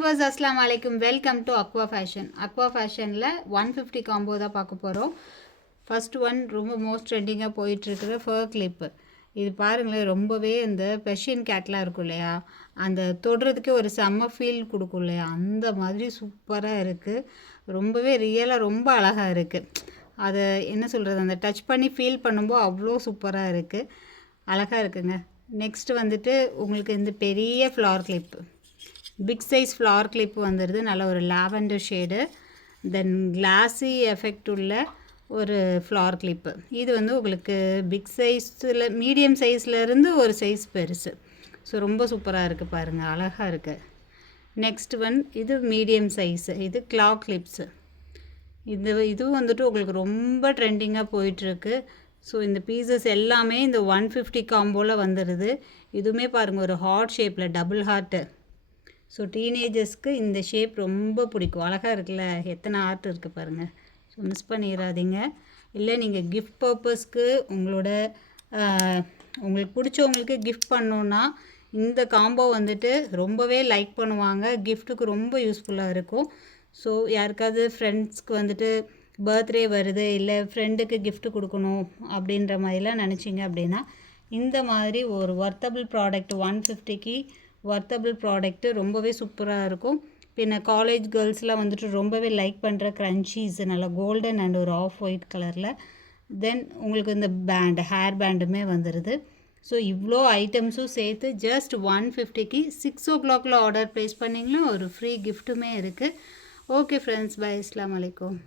Viewers அஸ்ஸலாமு அலைக்கும். Welcome to aqua fashion. Aqua ஃபேஷனில் 150 காம்போ தான் பார்க்க போகிறோம். ஃபர்ஸ்ட் ஒன் ரொம்ப மோஸ்ட் ட்ரெண்டிங்காக போயிட்டுருக்கிற ஃபர் கிளிப்பு. இது பாருங்களேன், ரொம்பவே இந்த பெர்ஷியன் கேட்லாம் இருக்கும் இல்லையா, அந்த தொடுறதுக்கே ஒரு செம்ம ஃபீல் கொடுக்கும் இல்லையா, அந்த மாதிரி சூப்பராக இருக்குது. ரொம்பவே ரியலாக ரொம்ப அழகாக இருக்குது. அதை என்ன சொல்கிறது, அந்த டச் பண்ணி ஃபீல் பண்ணும்போது அவ்வளோ சூப்பராக இருக்குது, அழகாக இருக்குங்க. நெக்ஸ்ட்டு வந்துட்டு உங்களுக்கு இந்த பெரிய flower clip, big size flower clip வந்துடுது. நல்ல ஒரு lavender shade, then glassy effect உள்ள ஒரு ஃப்ளார் கிளிப்பு. இது வந்து உங்களுக்கு பிக் சைஸில் மீடியம் சைஸ்லேருந்து ஒரு சைஸ் பெருசு. ஸோ ரொம்ப சூப்பராக இருக்குது பாருங்கள், அழகாக இருக்குது. நெக்ஸ்ட் ஒன் இது மீடியம் சைஸு, இது கிளாக் கிளிப்ஸு. இதுவும் வந்துட்டு உங்களுக்கு ரொம்ப ட்ரெண்டிங்காக போயிட்டுருக்கு. ஸோ இந்த பீசஸ் எல்லாமே இந்த 150 காம்போவில் வந்துடுது. இதுவுமே பாருங்கள் ஒரு ஹார்ட் ஷேப்பில் டபுள் ஹார்ட்டு. ஸோ டீனேஜர்ஸ்க்கு இந்த ஷேப் ரொம்ப பிடிக்கும், அழகாக இருக்குல்ல, எத்தனை ஆர்ட் இருக்குது பாருங்கள். ஸோ மிஸ் பண்ணிடாதீங்க. இல்லை நீங்கள் கிஃப்ட் பர்பஸ்க்கு உங்களுக்கு பிடிச்சவங்களுக்கு கிஃப்ட் பண்ணோன்னா இந்த காம்போ வந்துட்டு ரொம்பவே லைக் பண்ணுவாங்க, கிஃப்ட்டுக்கு ரொம்ப யூஸ்ஃபுல்லாக இருக்கும். ஸோ யாருக்காவது ஃப்ரெண்ட்ஸ்க்கு வந்துட்டு பர்த்டே வருது, இல்லை ஃப்ரெண்டுக்கு கிஃப்ட் கொடுக்கணும் அப்படின்ற மாதிரிலாம் நினச்சிங்க அப்படின்னா இந்த மாதிரி ஒரு ஒர்த்தபிள் ப்ராடக்ட் 150க்கு ஒர்த்தபிள் ப்ராடக்ட்டு ரொம்பவே சூப்பராக இருக்கும். பின்ன காலேஜ் கேர்ள்ஸ்லாம் வந்துட்டு ரொம்பவே லைக் பண்ணுற க்ரன்ச்சீஸ், நல்லா கோல்டன் அண்ட் ஒரு ஆஃப் ஒயிட் கலரில். தென் உங்களுக்கு இந்த ஹேர் பேண்டுமே வந்துடுது. ஸோ இவ்வளோ ஐட்டம்ஸும் சேர்த்து ஜஸ்ட் 150க்கு 6 o'clock ஆர்டர் ப்ளேஸ் பண்ணிங்கன்னா ஒரு ஃப்ரீ கிஃப்ட்டுமே இருக்குது. Okay friends, bye. அஸ்ஸலாமு அலைக்கும்.